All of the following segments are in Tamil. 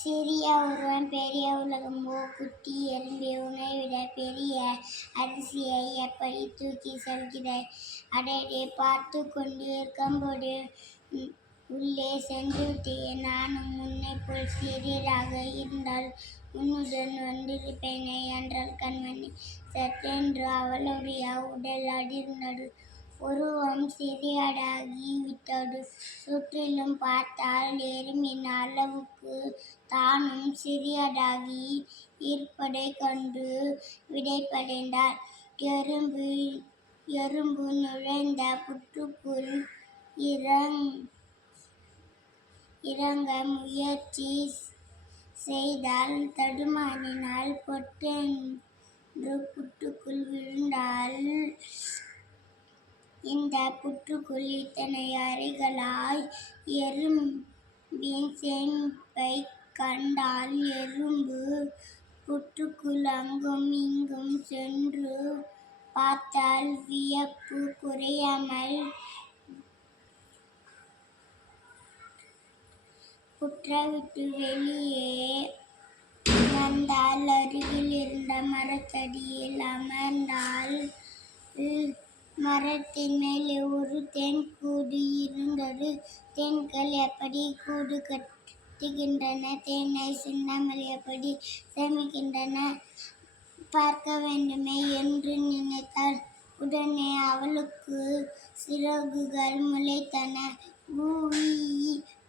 சிறிய உருவம் பெரிய உலகமோ குட்டி எறும்பே உன்னைவிட பெரிய அரிசியை எப்படி தூக்கி செல்கிறாய்? அடடே, பார்த்து கொண்டு இருக்கும்போது உள்ளே சென்று விட்டேயே. நானும் உன்னைப் போல் சிறியராக இருந்தால் உன்னுடன் வந்திருப்பேனே என்றாள் கண்மணி. சட்டென்று அவளுடைய உடல் அதிர்ந்தது. உருவம் சிறியதாகி விட்டது. சுற்றிலும் பார்த்தால் எறும்பின் அளவுக்கு தானும் சிறியதாகி இருப்பதைக் கண்டு விடைப்படைந்தாள். எறும்பு நுழைந்த புற்றுக்குள் இறங்க முயற்சி செய்தால் தடுமாறினாள். பொட்டென்று புற்றுக்குள் விழுந்தாள். இந்த புற்றுக்குள் இத்தனை அறைகளாய்? எறும்பின் சேமிப்பைக் கண்டாள். எறும்பு புற்றுக்குள் அங்கும் இங்கும் சென்று பார்த்தாள். வியப்பு குறையாமல் புற்றைவிட்டு வெளியே வந்தாள். அருகில் இருந்த மரத்தடியில் அமர்ந்தாள். மரத்தின் மேலே ஒரு தேன் கூடு இருந்தது. தேன்கள் எப்படி கூடு கட்டுகின்றன, தேனை சிந்தாமல் எப்படி சேமிக்கின்றன பார்க்க வேண்டுமே என்று நினைத்தாள். உடனே அவளுக்கு சிறகுகள் முளைத்தன. ஊ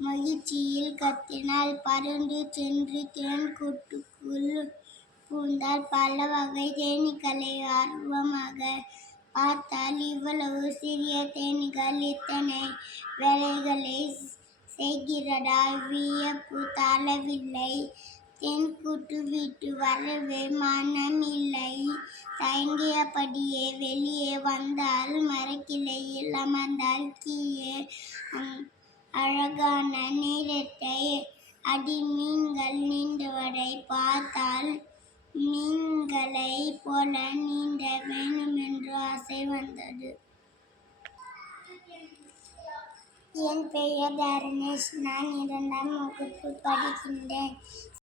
மகிழ்ச்சியில் கத்தினாள். பறந்து சென்று தேன் கூட்டுக்குள் பூந்தாள். பல வகை தேனீக்களை ஆர்வமாக பார்த்தாள். இவ்வளவு சிறிய தேனீக்கள் இத்தனை வேலைகளை செய்கிறதா? வியப்பு தாழவில்லை. தேன்கூட்டு விட்டு வரவே மனமில்லை. தயங்கியபடியே வெளியே வந்தாள். மரக்கிளையில் அமர்ந்தாள். கீழே அழகான நீரத்தை அடிமீன்கள் நீந்துவதை பார்த்தாள். மீன்களைப் போல நீந்த வேண்டுமென்று ஆசை வந்தது. என் பெயர் தரணேஷ். நான் 2ஆம் வகுப்பு படிக்கின்றேன்.